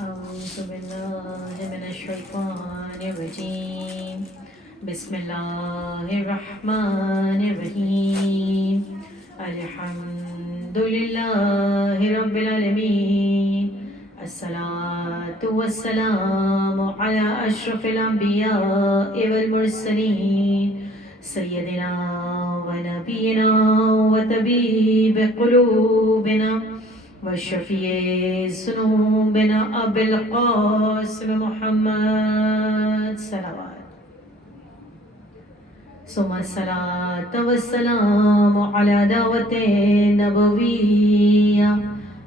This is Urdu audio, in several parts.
أعوذ بالله من الشيطان الرجيم بسم الله الرحمن الرحيم الحمد لله رب العالمين الصلاة والسلام على أشرف الأنبياء والمرسلين سيدنا ونبينا وطبيب قلوبنا وشفيع ذنوبنا أبي القاسم محمد صلوات ثم الصلاة والسلام على دعوة النبوية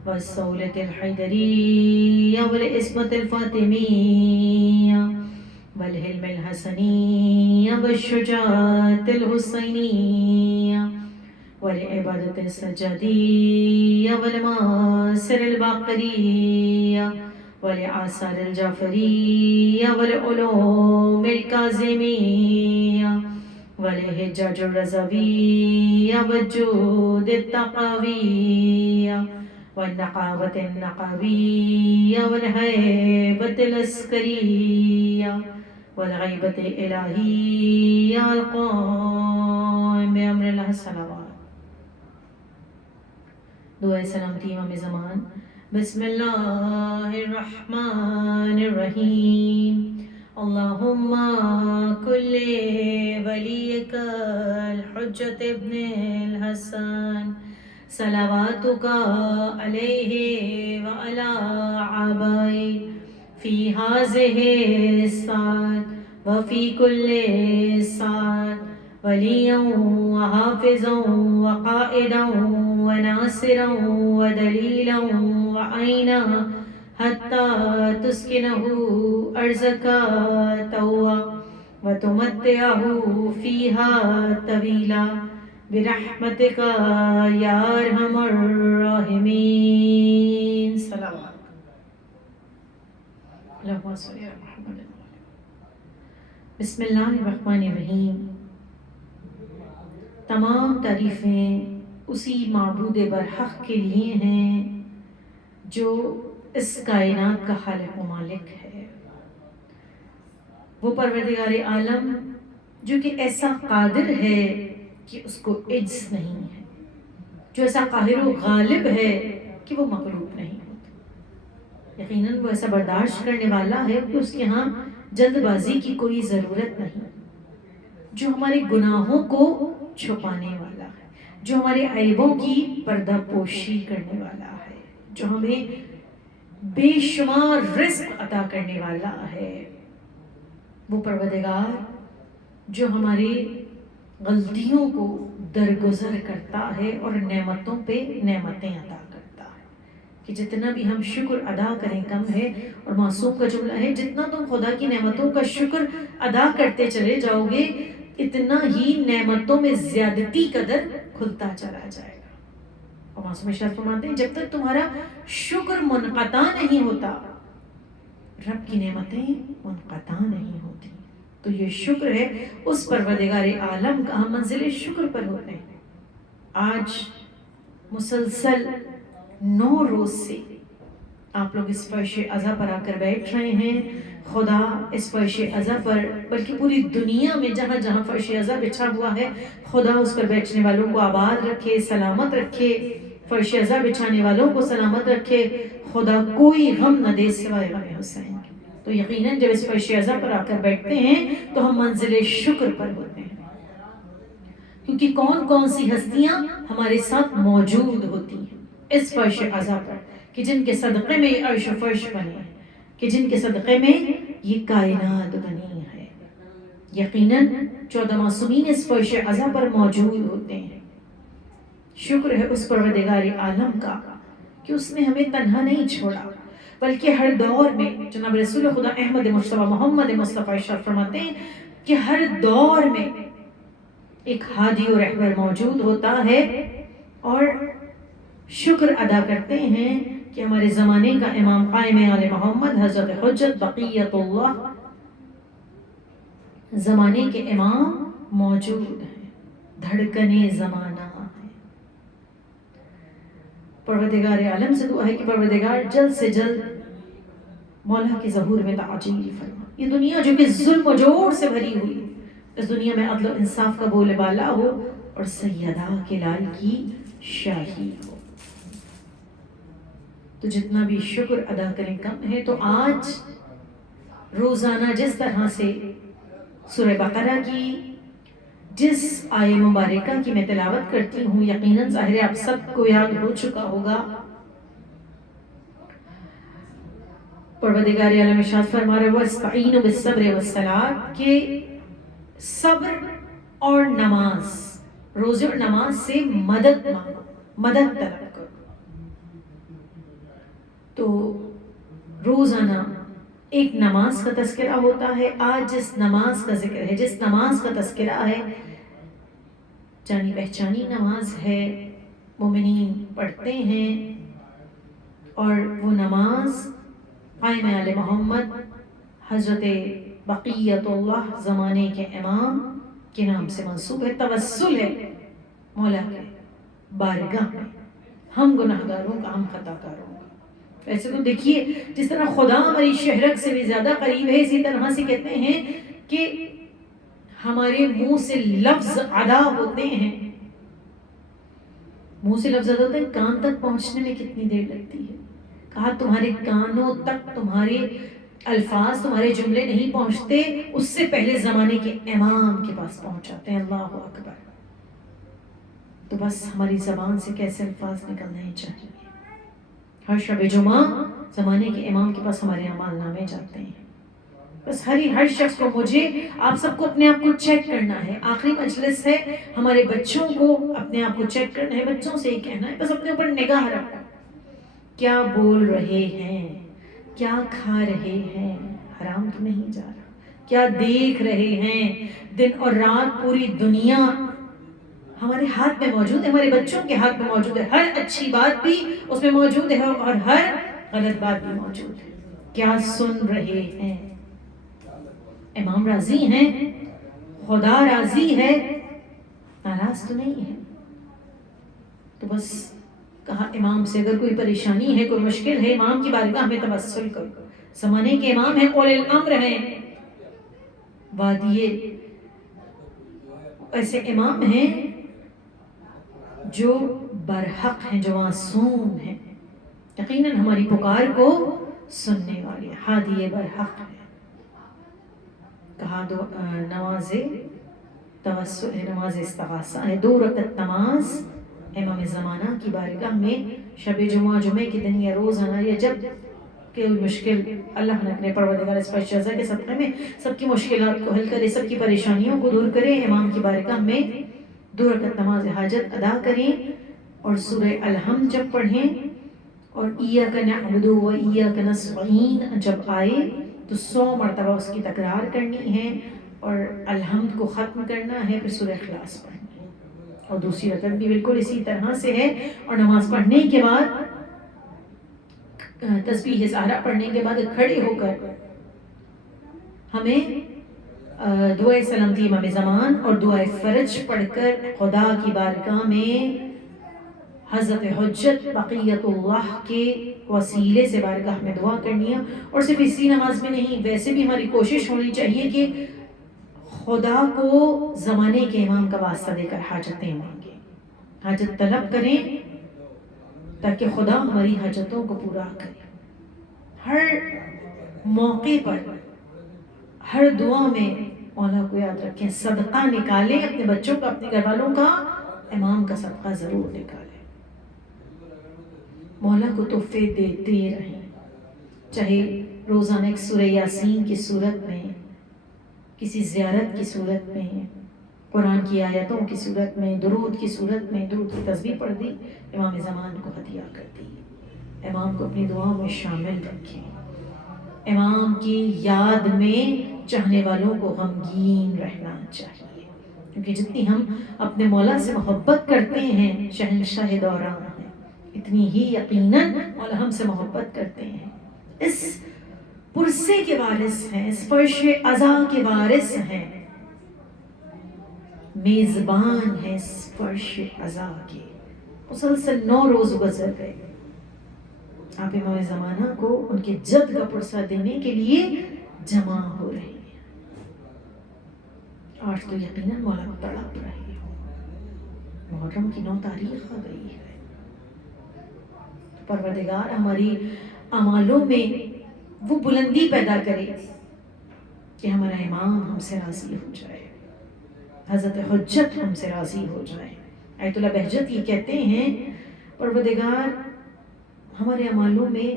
والصولة الحيدرية والإسمة الفاطمية والحلم الحسنية والشجاعة الحسينية والعبادة السجادية والمآثر الباقرية والآثار الجعفرية والعلوم الكاظمية والحجاج الرضوية والجود التقوية والنقابة النقبية والهيبة العسكرية والغيبة الإلهية القائم بأمر الله صلوات دعائے سلامتی امام زمان بسم اللہ الرحمن الرحیم اللہم کل ولیک الحجت ابن الحسن صلواتک علیہ وعلی آبائی فی هذه الساعة وفی کل ساعة وليا وحافظا وقائدا وناصرا ودليلا وعينا حتى تسكنه أرزك توا وتمتعه فيها طويلا برحمتك يا أرحم الراحمين صلوات اللهم صل على محمد بسم اللہ الرحمن الرحیم تمام تعریفیں اسی معبود برحق کے لیے ہیں جو اس کائنات کا خالق و مالک ہے، وہ پروردگار عالم جو کہ ایسا قادر ہے کہ اس کو عجز نہیں ہے، جو ایسا قاہر و غالب ہے کہ وہ مغلوب نہیں ہوتا، یقیناً وہ ایسا برداشت کرنے والا ہے کہ اس کے ہاں جلد بازی کی کوئی ضرورت نہیں، جو ہمارے گناہوں کو چھپانے والا ہے، جو ہمارے عیبوں کی پردہ پوشی کرنے والا ہے، جو ہمیں بے شمار رزق عطا کرنے والا ہے، وہ پروردگار جو ہماری غلطیوں کو درگزر کرتا ہے اور نعمتوں پہ نعمتیں عطا کرتا ہے کہ جتنا بھی ہم شکر ادا کریں کم ہے، اور معصوم کا جملہ ہے جتنا تم خدا کی نعمتوں کا شکر ادا کرتے چلے جاؤ گے اتنا ہی نعمتوں میں زیادتی کا در کھلتا چلا جائے گا۔ اور معصوم ارشاد فرماتے ہیں جب تک تمہارا شکر منقطع نہیں ہوتا رب کی نعمتیں منقطع نہیں ہوتی، تو یہ شکر ہے اس پروردگار عالم کا، ہم منزل شکر پر ہوتے ہیں۔ آج مسلسل 9 روز سے آپ لوگ اس فرش عزا پر آ کر بیٹھ رہے ہیں، خدا اس فرش عزا پر بلکہ پوری دنیا میں جہاں جہاں فرش عزا بچھا ہوا ہے خدا اس پر بیٹھنے والوں کو آباد رکھے، سلامت رکھے، فرش عزا بچھانے والوں کو سلامت رکھے، خدا کوئی غم نہ دے سوائے غم حسین کے۔ تو یقیناً جب اس فرش عزا پر آ کر بیٹھتے ہیں تو ہم منزل شکر پر ہوتے ہیں، کیونکہ کون کون سی ہستیاں ہمارے ساتھ موجود ہوتی ہیں اس فرش عزا پر، کہ جن کے صدقے میں یہ عرش و فرش بنے ہیں، کہ جن کے صدقے میں یہ کائنات بنی ہے۔ یقیناً 14 معصومین اس فرش عزا پر موجود ہوتے ہیں۔ شکر ہے اس پروردگار عالم کا کہ اس نے ہمیں تنہا نہیں چھوڑا، بلکہ ہر دور میں جناب رسول خدا احمد مصطفیٰ محمد مصطفیٰ ارشاد فرماتے ہیں کہ ہر دور میں ایک ہادی و رہبر موجود ہوتا ہے، اور شکر ادا کرتے ہیں کہ ہمارے زمانے کا امام قائم آل محمد حضرت حجت بقیت اللہ زمانے کے امام موجود ہیں، دھڑکنے زمانہ ہے۔ پروردگار عالم سے دعا ہے کہ پروردگار جلد سے جلد مولا کے ظہور میں تعجیل فرما. یہ دنیا جو کہ ظلم و جور سے بھری ہوئی، اس دنیا میں عدل و انصاف کا بول بالا ہو اور سیدہ کے لال کی شاہی ہو. تو جتنا بھی شکر ادا کریں کم ہے. تو آج روزانہ جس طرح سے سورہ بقرہ کی جس آیہ مبارکہ کی میں تلاوت کرتی ہوں، یقیناً ظاہر آپ سب کو یاد ہو چکا ہوگا. پروردگار عالم ارشاد فرما رہے وَاسْتَعِینُوا بِالصَّبْرِ وَالصَّلَاةِ کہ صبر اور نماز، روزے اور نماز سے مدد مانگو، مدد طلب کرو. تو روزانہ ایک نماز کا تذکرہ ہوتا ہے. آج جس نماز کا ذکر ہے، جس نماز کا تذکرہ ہے، جانی پہچانی نماز ہے، مومنین پڑھتے ہیں. اور وہ نماز قائم آل محمد حضرت بقیت اللہ زمانے کے امام کے نام سے منسوب ہے. توسل ہے مولا کے بارگاہ میں ہم گناہگاروں کا، ہم خطا کاروں کا. ایسے تو دیکھیے جس طرح خدا ہماری شہرت سے بھی زیادہ قریب ہے، اسی طرح سے کہتے ہیں کہ ہمارے منہ سے لفظ ادا ہوتے ہیں. منہ سے لفظ ادا ہوتے ہیں، کان تک پہنچنے میں کتنی دیر لگتی ہے. کہا تمہارے کانوں تک تمہارے الفاظ، تمہارے جملے نہیں پہنچتے، اس سے پہلے زمانے کے امام کے پاس پہنچ جاتے ہیں. اللہ اکبر. تو بس ہماری زبان سے کیسے الفاظ نکلنے چاہیے. ہر شب جمعہ زمانے کے امام کے پاس ہمارے اعمال نامے جاتے ہیں. بس ہر شخص کو، مجھے، آپ سب کو اپنے آپ کو چیک کرنا ہے. آخری مجلس ہے، ہمارے بچوں کو اپنے آپ کو چیک کرنا ہے. بچوں سے ہی کہنا ہے بس اپنے اوپر نگاہ رکھو. کیا بول رہے ہیں، کیا کھا رہے ہیں، حرام تو نہیں جا رہا. کیا دیکھ رہے ہیں. دن اور رات پوری دنیا ہمارے ہاتھ میں موجود ہے، ہمارے بچوں کے ہاتھ میں موجود ہے. ہر اچھی بات بھی اس میں موجود ہے اور ہر غلط بات بھی موجود ہے. کیا سن رہے ہیں. امام راضی ہیں، خدا راضی ہے، ناراض تو نہیں ہے. تو بس کہا امام سے اگر کوئی پریشانی ہے، کوئی مشکل ہے، امام کی بارگاہ میں توسل کرو. زمانے کے امام ہیں، اولے الامر ہیں. وادیے ایسے امام ہیں جو برحق ہیں، جو معصوم ہیں. یقیناً ہماری پکار کو سننے والے ہادی برحق ہیں. کہا دو نماز توسل ہے، نماز استغاثہ ہے. 2 رکعت نماز امام زمانہ کی بارگاہ میں شب جمعے کے دن یا روزانہ یا جب کوئی مشکل اللہ نے اپنے پروردگار اسپیشل کے صدقے میں سب کی مشکلات کو حل کرے، سب کی پریشانیوں کو دور کرے. امام کی بارگاہ میں 2 رکعت نماز حاجت ادا کریں اور سورہ الحمد جب پڑھیں اور ایاک نعبد و ایاک نستعین جب آئے تو 100 مرتبہ اس کی تکرار کرنی ہے اور الحمد کو ختم کرنا ہے. پھر سورہ اخلاص پڑھنی ہے. اور دوسری رکعت بھی بالکل اسی طرح سے ہے. اور نماز پڑھنے کے بعد تسبیح سہرا پڑھنے کے بعد کھڑے ہو کر ہمیں دعائے سلامتی امام زمان اور دعائے فرج پڑھ کر خدا کی بارگاہ میں حضرت حجت بقیت اللہ کے وسیلے سے بارگاہ میں دعا کرنی ہے. اور صرف اسی نماز میں نہیں، ویسے بھی ہماری کوشش ہونی چاہیے کہ خدا کو زمانے کے امام کا واسطہ دے کر حاجتیں مانگیں، حاجت طلب کریں تاکہ خدا ہماری حاجتوں کو پورا کرے. ہر موقع پر، ہر دعا میں مولا کو یاد رکھیں. صدقہ نکالیں اپنے بچوں کا، اپنے گھر والوں کا، امام کا صدقہ ضرور نکالیں. مولا کو تحفے دیتے رہیں، چاہے روزانہ ایک سورہ یاسین کی صورت میں، کسی زیارت کی صورت میں، قرآن کی آیتوں کی صورت میں، درود کی صورت میں، درود کی تسبیح پڑھ دی، امام زمان کو ہدیہ کر دی. امام کو اپنی دعاؤں میں شامل رکھیں. امام کی یاد میں چاہنے والوں کو غمگین رہنا چاہیے، کیونکہ جتنی ہم اپنے مولا سے محبت کرتے ہیں، شہنشاہ دوران ہیں، اتنی ہی یقیناً مولا ہم سے محبت کرتے ہیں. اس پرسے کے وارث ہیں، اس فرش عزا کے وارث ہیں، میزبان ہیں اس فرش عزا کے. مسلسل 9 روز گزر گئے، آپ امام زمانہ کو ان کے جد کا پرسہ دینے کے لیے جمع ہو رہے ہیں. آج تو یقیناً مولا تڑپ رہے ہو. محرم کی 9 تاریخ آ گئی ہے. پروردگار ہماری اعمالوں میں وہ بلندی پیدا کرے کہ ہمارا امام ہم سے راضی ہو جائے, حضرت حجت ہم سے راضی ہو جائے. آیت اللہ بہجت یہ کہتے ہیں پروردگار ہمارے اعمالوں میں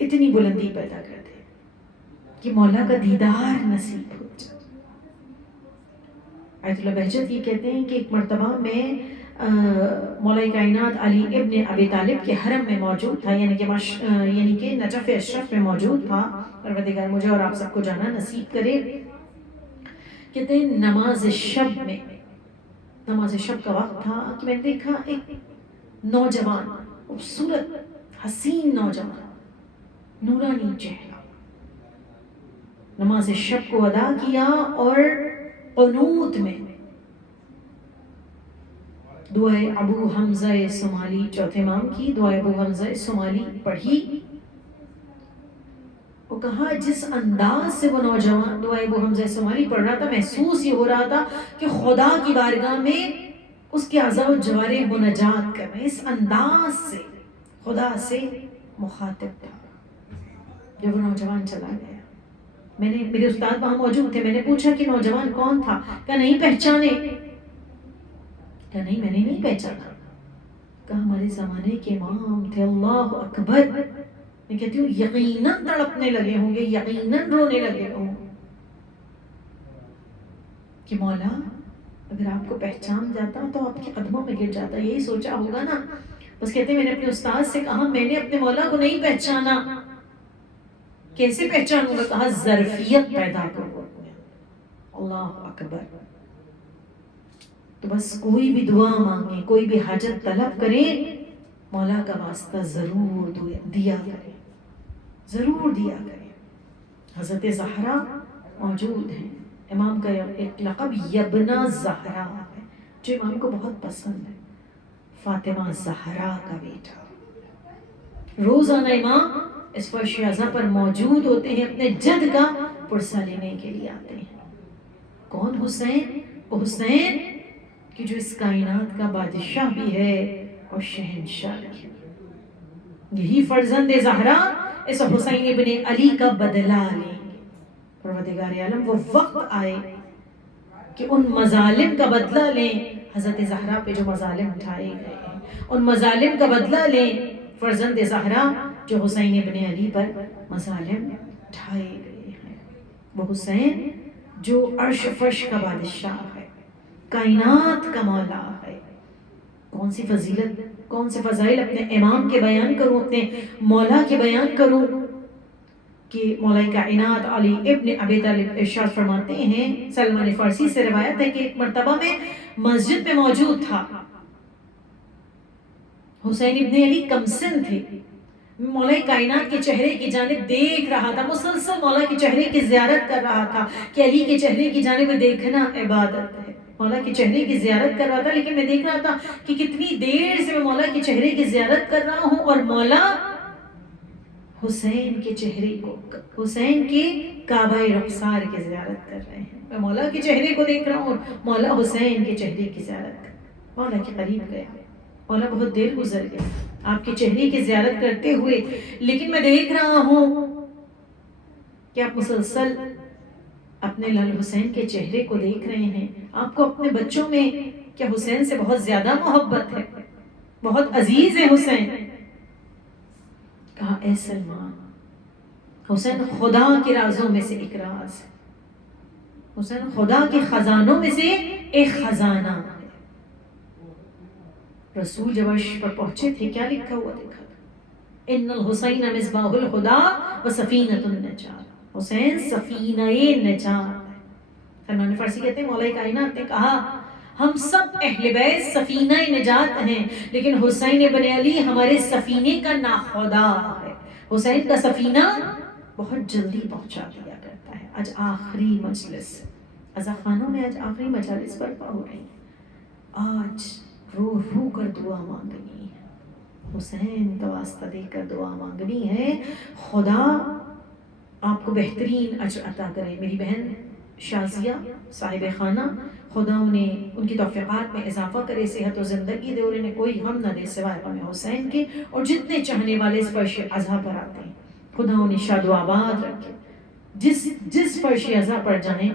اتنی بلندی پیدا کر دے کہ مولا کا دیدار نصیب ہو جائے. آیت اللہ بہجت یہ کہتے ہیں کہ ایک مرتبہ میں مولا کائنات علی ابن ابی طالب کے حرم میں موجود تھا, یعنی کہ نجف اشرف میں موجود تھا. پروردگار مجھے اور آپ سب کو جانا نصیب کرے. کہتے ہیں نماز شب کا وقت تھا کہ میں نے دیکھا ایک نوجوان, خوبصورت حسین نوجوان, نورانی چہرہ, نماز شب کو ادا کیا اور قنوت میں دعائے ابو حمزہ سمالی, چوتھے امام کی دعائے ابو حمزہ سمالی پڑھی. وہ کہا جس انداز سے وہ نوجوان دعائے ابو حمزہ سمالی پڑھ رہا تھا, محسوس یہ ہو رہا تھا کہ خدا کی بارگاہ میں اس کے اعضاء و جوارح مناجات کر رہے ہیں. اس انداز سے خدا سے مخاطب تھا. جب وہ نوجوان چلا گیا, میرے استاد وہاں موجود تھے, میں نے پوچھا کہ نوجوان کون تھا؟ کہا نہیں پہچانے. کہا نہیں میں نے نہیں پہچانا. کہا ہمارے زمانے کے امام تھے. اللہ اکبر. میں کہتی ہوں یقیناً تڑپنے لگے ہوں گے, یقیناً رونے لگے ہوں گے کہ مولا اگر آپ کو پہچان جاتا تو آپ کے قدموں میں گر جاتا. یہی سوچا ہوگا نا. بس کہتے ہیں میں نے اپنے استاد سے کہا میں نے اپنے مولا کو نہیں پہچانا. کیسے پہچانوں گا؟ کہا ظرفیت پیدا کرو. اللہ اکبر. تو بس کوئی بھی دعا مانگے, کوئی بھی حاجت طلب کرے, مولا کا واسطہ ضرور دیا کرے, ضرور دیا کرے. حضرت زہرا موجود ہیں. امام کا ایک لقب یبنا زہرا ہے جو امام کو بہت پسند ہے. فاطمہ زہرا کا بیٹا. روزانہ امام اس فرش اعظم پر موجود ہوتے ہیں, اپنے جد کا پرسہ لینے کے لیے آتے ہیں. کون حسین؟ وہ حسین کہ جو اس کائنات کا بادشاہ بھی ہے اور شہنشاہ بھی ہے. یہی فرزند زہرا اس حسین ابن علی کا بدلہ لیں گے. پروردگار عالم وہ وقت آئے کہ ان مظالم کا بدلہ لیں. حضرت زہرا پہ جو مظالم اٹھائے گئے ہیں ان مظالم کا بدلہ لیں فرزند زہرا جو حسین ابن علی پر مظالم اٹھائے گئے ہیں. وہ حسین جو عرش فرش کا بادشاہ ہے, کائنات کا مولا ہے. کون سی فضیلت, کون سے فضائل اپنے امام کے بیان کروں, اپنے مولا کے بیان کروں کہ مولا کائنات علی ابن ابی طالب ارشاد فرماتے ہیں, سلمان فارسی سے روایت ہے کہ ایک مرتبہ میں مسجد میں موجود تھا. حسین ابن علی کمسن تھے. مولا کائنات کے چہرے کی جانب دیکھ رہا تھا, مسلسل مولا کے چہرے کی زیارت کر رہا تھا کہ علی کے چہرے کی جانب دیکھنا عبادت ہے. مولا کے چہرے کی زیارت کر رہا تھا, لیکن میں دیکھ رہا تھا کہ کتنی دیر سے میں مولا کے چہرے کی زیارت کر رہا ہوں اور مولا حسین کے چہرے کو, حسین کے کعبہ رخسار کی زیارت کر رہے ہیں. میں مولا کے چہرے کو دیکھ رہا ہوں اور مولا حسین کے چہرے کی زیارت کر. مولا کے قریب گیا, مولا بہت دیر گزر گئی آپ کے چہرے کی زیارت کرتے ہوئے, لیکن میں دیکھ رہا ہوں کہ آپ مسلسل اپنے لال حسین کے چہرے کو دیکھ رہے ہیں. آپ کو اپنے بچوں میں کیا حسین سے بہت زیادہ محبت ہے, بہت عزیز ہے حسین؟ کہا اے سلمان, حسین خدا کے رازوں میں سے ایک راز ہے, حسین خدا کے خزانوں میں سے ایک خزانہ ہے. رسول جب عرش پر پہنچے تھے کیا لکھا ہوا دیکھا تھا, ان الحسین مصباح الہدی و سفینۃ النجات. حسین سفینہ نجات. سلمان فارسی کہتے ہیں مولا کائنات نے کہا ہم سب اہل بیت سفینہ نجات ہیں, لیکن حسین ابن علی ہمارے سفینے کا ناخدا ہے. حسین کا سفینہ بہت جلدی پہنچا دیا کرتا ہے. آج آخری مجلس, عزا خانوں میں آج آخری مجالس برپا ہو رہی ہیں. آج رو رو کر دعا مانگنی ہے, حسین کا واسطہ دے کر دعا مانگنی ہے، خدا آپ کو بہترین اجر عطا کرے۔ میری بہن شازیہ صاحب خانہ، خدا انہیں ان کی توفیقات میں اضافہ کرے، صحت و زندگی دے، اور انہیں کوئی غم نہ دے سوائے غم حسین کے، اور جتنے چاہنے والے اس فرش عزا پر آتے ہیں خدا انہیں شاد و آباد رکھے۔ جس فرش عزا پر جائیں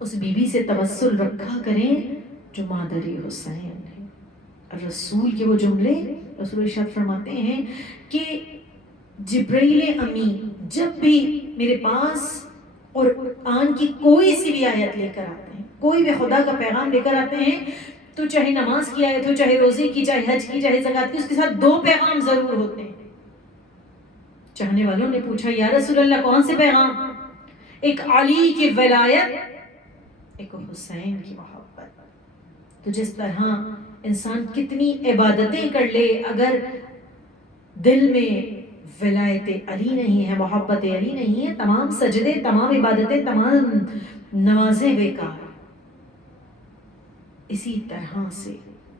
اس بی بی سے توسل رکھا کریں جو مادر حسین ہے۔ رسول کے وہ جملے، رسول ارشاد فرماتے ہیں کہ جبرائیل امی جب بھی میرے پاس قرآن کی کوئی سی بھی آیت لے کر آتے ہیں، کوئی بھی خدا کا پیغام لے کر آتے ہیں، تو چاہے نماز کی آیت ہو، چاہے روزے کی، چاہے حج کی، چاہے زکوٰۃ کی، اس کے ساتھ 2 پیغام ضرور ہوتے ہیں۔ چاہنے والوں نے پوچھا یا رسول اللہ کون سے پیغام؟ ایک علی کی ولایت، ایک حسین کی محبت۔ تو جس طرح انسان کتنی عبادتیں کر لے، اگر دل میں ولایت علی نہیں ہے، محبت علی نہیں ہے، تمام سجدے، تمام عبادتیں، تمام نمازیں بیکار۔ اسی طرح سے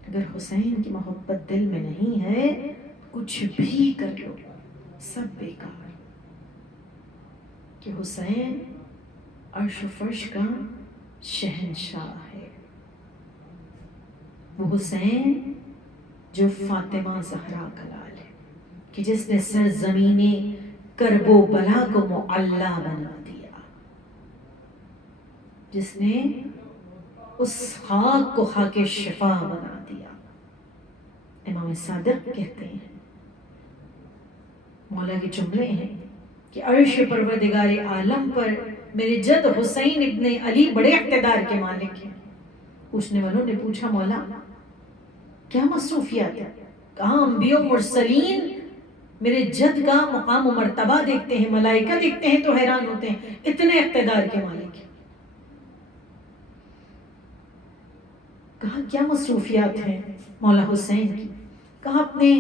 اگر حسین کی محبت دل میں نہیں ہے، کچھ بھی کر لو سب بیکار۔ کہ حسین عرش و فرش کا شہنشاہ ہے، وہ حسین جو فاطمہ زہرا کا لال ہے، کہ جس نے سرزمین کرب و بلا کو معلا بنا دیا، جس نے اس خاک کو خاک شفا بنا دیا۔ امام صادق کہتے ہیں، مولا کے جملے ہیں کہ عرش پروردگار عالم پر میرے جد حسین ابن علی بڑے اقتدار کے مالک ہیں۔ پوچھنے والوں نے پوچھا مولا کیا مصروفیات ہے؟ کہاں انبیاء و مرسلین میرے جد کا مقام و مرتبہ دیکھتے ہیں، ملائکہ دیکھتے ہیں تو حیران ہوتے ہیں، اتنے اقتدار کے مالک ہیں۔ کہا کیا مصروفیات ہیں مولا حسین کی؟ کہا اپنے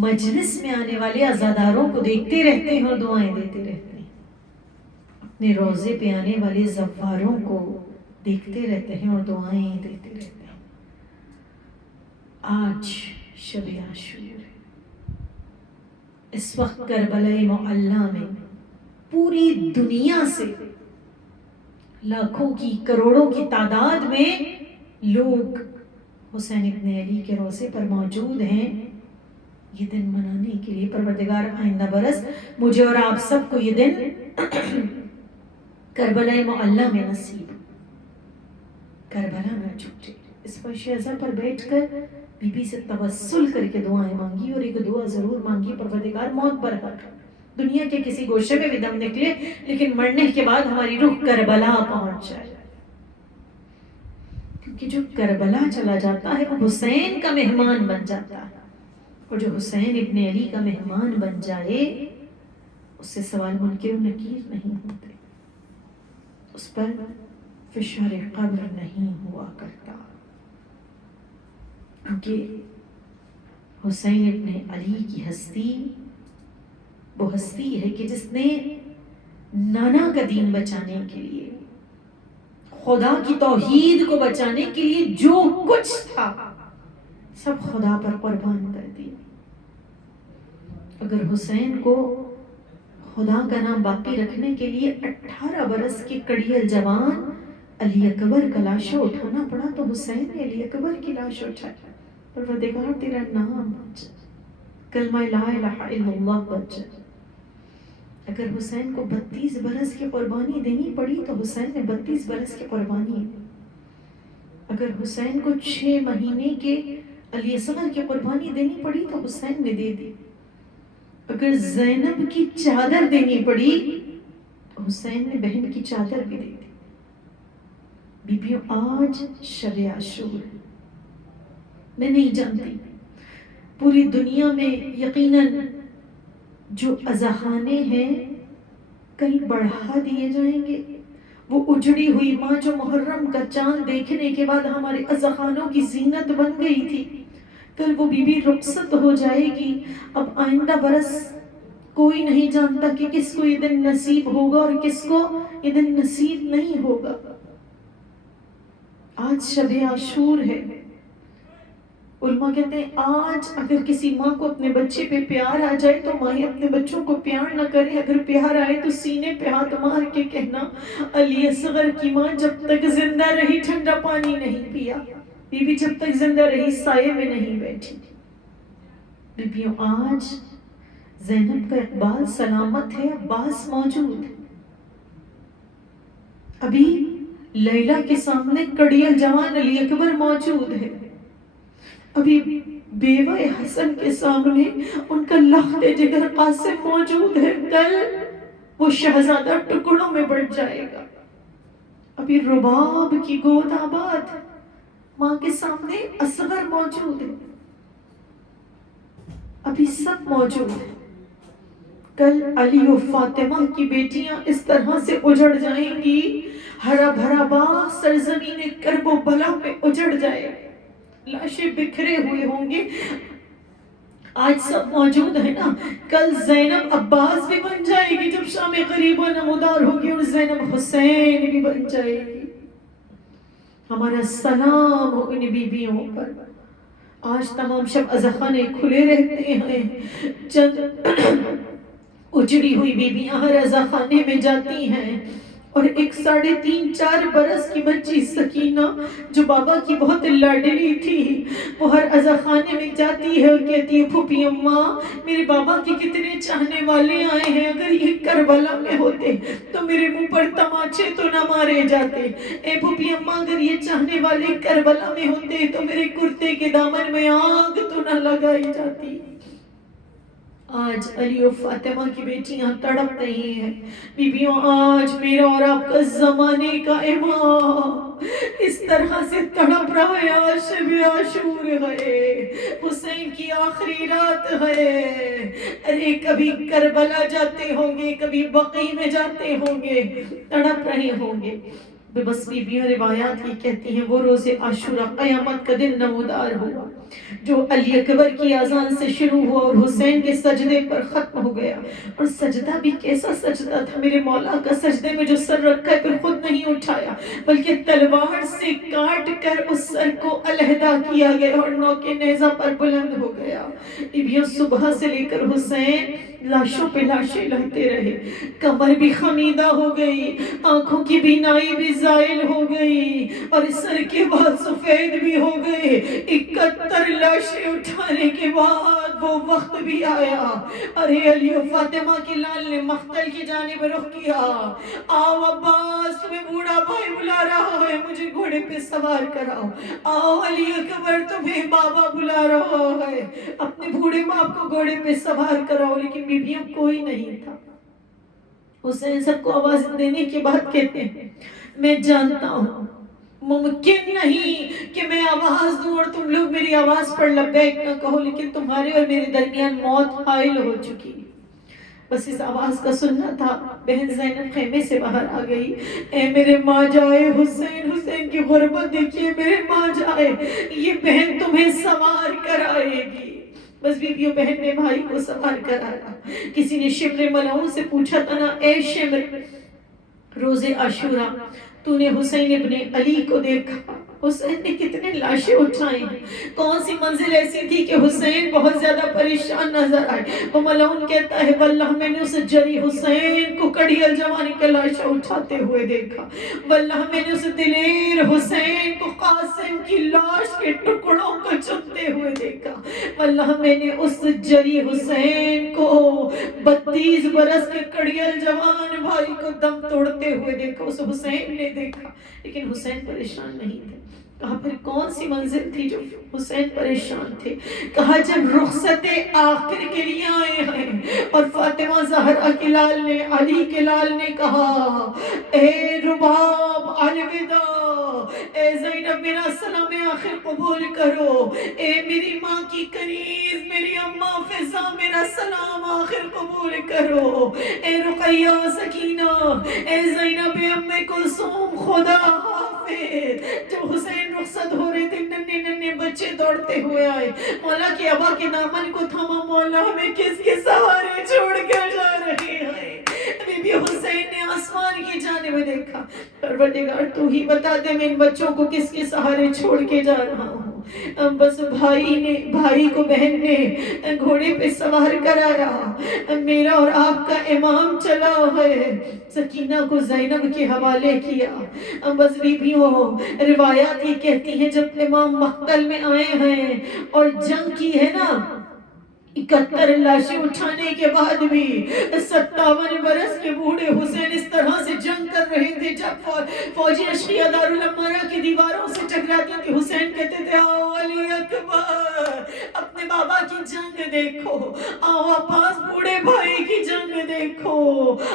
مجلس میں آنے والے عزاداروں کو دیکھتے رہتے ہیں اور دعائیں دیتے رہتے ہیں، اپنے روضے پہ آنے والے زواروں کو دیکھتے رہتے ہیں اور دعائیں دیتے رہتے ہیں۔ آج شب عاشور ہے، اس وقت کربلا معلی میں پوری دنیا سے لاکھوں کی، کروڑوں کی تعداد میں لوگ حسین ابن علی کے روضے پر موجود ہیں یہ دن منانے کے لیے۔ پروردگار آئندہ برس مجھے اور آپ سب کو یہ دن کربلا معلی میں نصیب، کربلا نہ چھوٹے۔ اس فرش عزا پر بیٹھ کر بی بی سے توسل کر کے دعائیں مانگی، اور ایک دعا ضرور مانگی، پروردگار موت پر حق، دنیا کے کسی گوشے میں بھی دم نکلے لیکن مرنے کے بعد ہماری روح کربلا پہنچ جائے، کیونکہ جو کربلا چلا جاتا ہے وہ حسین کا مہمان بن جاتا ہے، اور جو حسین ابن علی کا مہمان بن جائے اس سے سوال منکر و نکیر نہیں ہوتے، اس پر فشار قبر نہیں ہوا کرتا، کیونکہ حسین ابن علی کی ہستی وہ ہستی ہے کہ جس نے نانا کا دین بچانے کے لیے، خدا کی توحید کو بچانے کے لیے جو کچھ تھا سب خدا پر قربان کر دیا۔ اگر حسین کو خدا کا نام باقی رکھنے کے لیے 18 برس کے کڑیل جوان علی اکبر کا لاشا اٹھانا پڑا تو حسین نے علی اکبر کی لاش اٹھائی، پروردگار تیرا نام بچ جائے، کلمہ لا الہ الا اللہ بچ جائے۔ اگر حسین کو 32 برس کی قربانی دینی پڑی تو حسین نے 32 برس کی قربانی دی۔ اگر حسین کو 6 مہینے کے علی اصغر کی قربانی دینی پڑی تو حسین نے دے دی۔ اگر زینب کی چادر دینی پڑی تو حسین نے بہن کی چادر بھی دے دی۔ بیبیوں آج شب عاشور ہے، میں نہیں جانتی پوری دنیا میں یقیناً جو عزاخانے ہیں کل بڑھا دیے جائیں گے۔ وہ اجڑی ہوئی ماں جو محرم کا چاند دیکھنے کے بعد ہمارے عزاخانوں کی زینت بن گئی تھی، کل وہ بی بی رخصت ہو جائے گی۔ اب آئندہ برس کوئی نہیں جانتا کہ کس کو یہ دن نصیب ہوگا اور کس کو یہ دن نصیب نہیں ہوگا۔ آج شب عاشور ہے، علماء کہتے ہیں آج اگر کسی ماں کو اپنے بچے پہ پیار آ جائے تو ماں اپنے بچوں کو پیار نہ کرے، اگر پیار آئے تو سینے پہ ہاتھ مار کے کہنا علی اصغر کی ماں جب تک زندہ رہی ٹھنڈا پانی نہیں پیا، بی بی جب تک زندہ رہی سائے میں نہیں بیٹھی۔ بیبیوں آج زینب کا اقبال سلامت ہے، عباس موجود ہے، ابھی لیلا کے سامنے کڑیل جوان علی اکبر موجود ہے، ابھی بیوہ حسن کے سامنے ان کا لخت جگر قاسم موجود ہے، کل وہ شہزادہ ٹکڑوں میں بٹ جائے گا۔ ابھی رباب کی گود آباد ماں کے سامنے اصغر موجود ہے، ابھی سب موجود ہے، کل علی و فاطمہ کی بیٹیاں اس طرح سے اجڑ جائیں گی، ہرا بھرا باغ سرزمین کرب و بلا میں اجڑ جائے گا، لاشیں بکھرے ہوئے ہوں گے۔ آج سب موجود ہے نا، کل زینب عباس بھی بن جائے گی جب شام قریب و نمودار ہوگی، اور زینب حسین بھی بن جائے گی۔ ہمارا سلام ہو ان بیویوں پر۔ آج تمام شب ازخانے کھلے رہتے ہیں، چند اجڑی ہوئی بیویاں ہر ازخانے میں جاتی ہیں، اور ایک 3.5-4 برس کی بچی سکینہ جو بابا کی بہت لاڈلی تھی، وہ ہر عزاخانے میں جاتی ہے اور کہتی ہے پھوپھی اماں میرے بابا کے کتنے چاہنے والے آئے ہیں، اگر یہ کربلا میں ہوتے تو میرے منہ پر تماچے تو نہ مارے جاتے، اے پھوپھی اماں اگر یہ چاہنے والے کربلا میں ہوتے تو میرے کرتے کے دامن میں آگ تو نہ لگائی جاتی۔ آج علی و فاطمہ کی بیٹیاں تڑپ رہی ہیں۔ بیبیوں آج میرا اور آپ کا زمانے کا امام اس طرح سے تڑپ رہا ہے، آج شب عاشور ہے، حسین کی آخری رات ہے، ارے کبھی کربلا جاتے ہوں گے، کبھی بقیع میں جاتے ہوں گے، تڑپ رہے ہوں گے۔ بس بیبیاں روایات کی کہتی ہیں وہ روز عاشورہ قیامت کا دن نمودار ہوا جو علی اکبر کی اذان سے شروع ہوا اور حسین کے سجدے پر ختم ہو گیا، اور سجدہ بھی کیسا سجدہ تھا، میرے مولا کا سجدے میں جو سر رکھا ہے پھر خود نہیں اٹھایا بلکہ تلوار سے کاٹ کر اس سر کو علیحدہ کیا گیا اور نوکے نیزہ پر بلند ہو گیا۔ بیبیوں صبح سے لے کر حسین لاشوں پہ لاشیں لاتے رہے، کمر بھی خمیدہ ہو گئی، آنکھوں کی بینائی بھی زائل ہو گئی، اور سر کے بعد سفید بھی ہو گئے۔ 71 لاشیں اٹھانے کے بعد وہ وقت بھی آیا، ارے علی و فاطمہ کے لال نے مقتل کی جانب رخ کیا، آؤ عباس تمہیں بوڑھا بھائی بلا رہا ہے، مجھے گھوڑے پہ سوار کراؤ، آؤ علی اکبر تمہیں بابا بلا رہا ہے، اپنے بوڑھے باپ کو گھوڑے پہ سوار کراؤ، لیکن بیبیوں کوئی نہیں تھا۔ حسین سب کو آواز دینے کے بعد کہتے ہیں میں جانتا ہوں ممکن نہیں کہ میں آواز دوں اور تم لوگ میری آواز پر لبیک نہ کہو، لیکن تمہارے اور میرے درمیان موت حائل ہو چکی، بس اس آواز کا سننا تھا۔ بہن زینب خیمے سے باہر آ گئی، اے میرے ماں جائے حسین، حسین کی غربت دیکھیے، میرے ماں جائے، یہ بہن تمہیں سوار کرائے گی۔ بس بیویوں بہن نے بھائی کو سوار کرایا۔ کسی نے شمر ملعون سے پوچھا تھا نا، اے شمر روز عاشورہ تو نے حسین ابن علی کو دیکھا، حسین نے کتنے لاشیں اٹھائیں، کون سی منزل ایسی تھی کہ حسین بہت زیادہ پریشان نظر آئے؟ وہ ملعون کہتا ہے واللہ میں نے اس جری حسین کو کڑیل جوانی کا لاشیں اٹھاتے ہوئے دیکھا، واللہ میں نے اس دلیر حسین کو قاسم کی لاش کے ٹکڑوں کو چنتے ہوئے دیکھا، واللہ میں نے اس جری حسین کو 32 برس کے کڑیل جوان بھائی کو دم توڑتے ہوئے دیکھا، اس حسین نے دیکھا، لیکن حسین پریشان نہیں تھے۔ کہا پھر کون سی منزل تھی جو حسین پریشان تھے؟ کہا جب رخصت آخر کے لیے آئے ہیں اور فاطمہ زہرا کے لال نے، علی کے لال نے کہا اے رباب الوداع، اے زینب میرا سلام آخر قبول کرو، اے میری ماں کی کنیز میری اماں فضا میرا سلام آخر قبول کرو، اے رقیہ سکینہ، اے زینب ام کلثوم خدا حافظ۔ جب حسین رخصت ہو رہے تھے ننھے ننھے بچے دوڑتے ہوئے آئے، مولا کے ابا کے دامن کو تھاما، مولا ہمیں کس کے سہارے چھوڑ کر جا رہے ہیں؟ بی بی حسین نے آسمان کی جانب دیکھا، پروردگار تو ہی بتا دے میں ان بچوں کو کس کے سہارے چھوڑ کے جا رہا ہوں۔ بس بھائی کو بہن نے گھوڑے پہ سوار کرایا، میرا اور آپ کا امام چلا ہے، سکینہ کو زینب کے حوالے کیا۔ بس بیویوں، روایات یہ کہتی ہیں جب امام مقتل میں آئے ہیں اور جنگ کی ہے نا، 71 لاشیں اٹھانے کے بعد بھی 57 برس کے بوڑھے حسین اس طرح سے جنگ کر رہے تھے، جب فوجی اشقیہ دارالمارہ کی دیواروں سے ٹکراتی تھی، حسین کہتے تھے آؤ علی اکبر، اپنے بابا کی جنگ دیکھو، آؤ عباس بوڑھے بھائی کی جنگ دیکھو،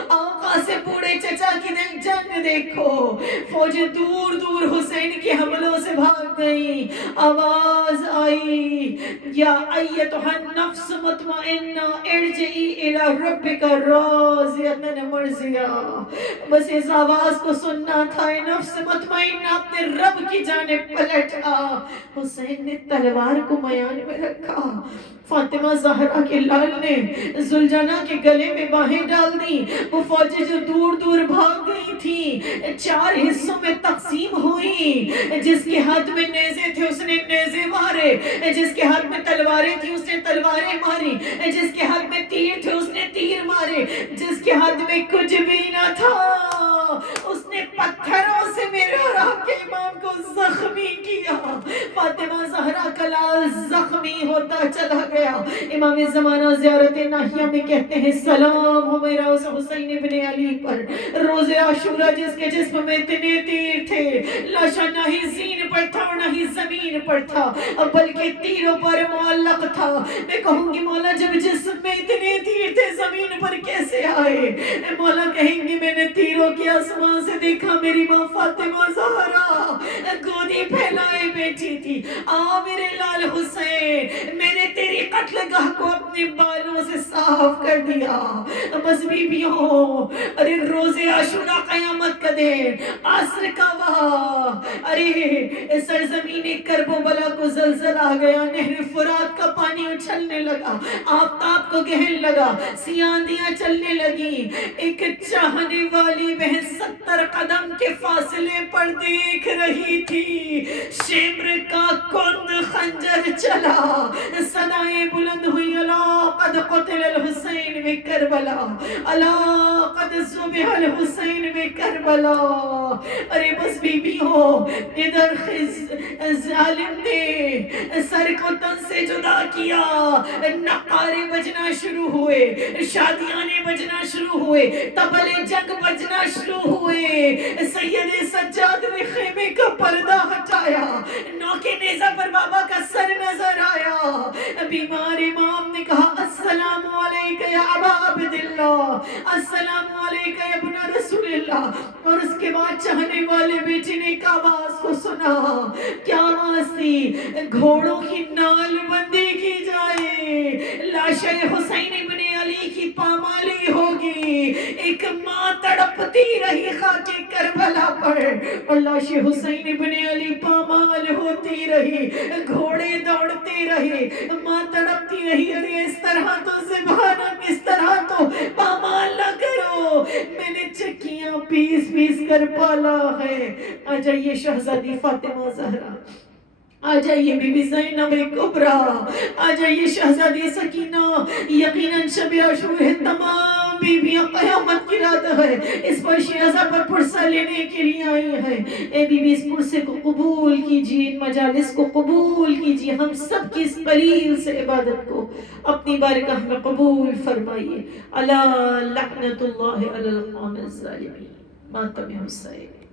آؤ قاسم بوڑھے چچا کی جنگ دیکھو۔ فوجیں دور دور حسین کے حملوں سے بھاگ گئی، آواز آئی یا ایتھا النفس مطمئنہ ارجعی الی ربک راضیۃ مرضیہ۔ بس اس آواز کو سننا تھا، اے نفس مطمئنہ اپنے رب کی جانب پلٹ آ۔ حسین نے تلوار کو میان میں رکھا، فاطمہ زہرا کے لال نے زلجنہ کے گلے میں باہیں ڈال دی۔ وہ فوجیں جو دور دور بھاگ گئی تھی 4 حصوں میں تقسیم ہوئی، جس کے ہاتھ میں نیزے تھے اس نے نیزے مارے، جس کے ہاتھ میں تلواریں تھی اس نے تلواریں ماری، جس کے ہاتھ میں تیر تھے اس نے تیر مارے، جس کے ہاتھ میں کچھ بھی نہ تھا اس نے پتھروں سے میرے اور آپ کے امام کو زخمی کیا۔ فاطمہ زہرا کا لال زخمی ہوتا چلا گیا۔ امام زمانہ زیارت ناہیہ میں کہتے ہیں سلام ہو میرا اس حسین ابن علی پر، روز عاشورہ جس کے جسم میں اتنے تیر تھے، لاشا نہ ہی زین پر تھا اور نہ ہی زمین پر تھا بلکہ تیروں پر معلق تھا۔ میں کہوں گی مولا جب جسم میں اتنے تیر تھے زمین پر کیسے آئے؟ مولا کہیں گے میں نے تیروں کے آسمان سے دیکھا، میری ماں فاطمہ زہرا گودی پھیلائے بیٹھی تھی۔ آ میرے لال حسین، میں نے تیری قتل گاہ کو اپنے بالوں سے صاف کر دیا۔ بس بیبیوں، ارے روز عاشورہ قیامت کا دن، عصر کا وقت، ارے سرزمین کرب و بلا کو زلزلہ آ گیا، نہر فرات کا پانی اچھلنے لگا، آفتاب کو گہن لگا، سیاندیاں چلنے لگی، ایک چاہنے والی بہن 70 قدم کے فاصلے پر دیکھ رہی تھی، شمر کا کند خنجر چلا، صدائیں بلند ہوئی، الا قد قتل الحسین بکربلا، الا قد ذبح الحسین بکربلا۔ ارے بس بیبیوں، ادھر ظالم نے سر کو تن سے جدا کیا، نقارے بجنا شروع ہوئے، شادیانے بجنا شروع ہوئے، طبلِ جنگ بجنا شروع ہوئے۔ سید سجاد نے خیمے کا پردہ ہٹایا، نوکے نیزہ پر بابا کا سر نظر آیا۔ بیمار امام نے کہا السلام علیکہ یا ابا عبداللہ، السلام علیکہ یا ابن رسول اللہ، اور اس کے بعد چاہنے والے بیٹے نے ایک آواز کو سنا۔ کیا آواز تھی؟ گھوڑوں کی نال بندی کی جائے، لاش حسین ابن علی کی پامالی ہوگی۔ ایک ماں تڑپتی رہی خاک کربلا پر اور لاش حسین ابن علی پامال ہوتی رہی، گھوڑے دوڑتے رہے، ماں تڑپتی رہی، ارے اس طرح تو سبحانک، اس طرح تو پامال نہ کرو، میں نے چکیاں پیس پیس کر پالا ہے۔ آ جائیے شہزادی فاطمہ زہرا، آ جائیے بی بی زینب کبریٰ، آ جائیے شہزادی سکینہ۔ یقیناً شب عاشور ہے، تمام بیویاں قیامت کی رات ہے، اس پر شیرازہ پر پرسہ لینے کے لیے آئی ہیں۔ اے بی بی اس پرسے کو قبول کیجیے، ان مجالس کو قبول کیجیے، ہم سب کی اس قلیل سے عبادت کو اپنی بارگاہ میں قبول فرمائیے۔ الا لعنت اللہ علی القوم الظالمین۔ ماتم حسین۔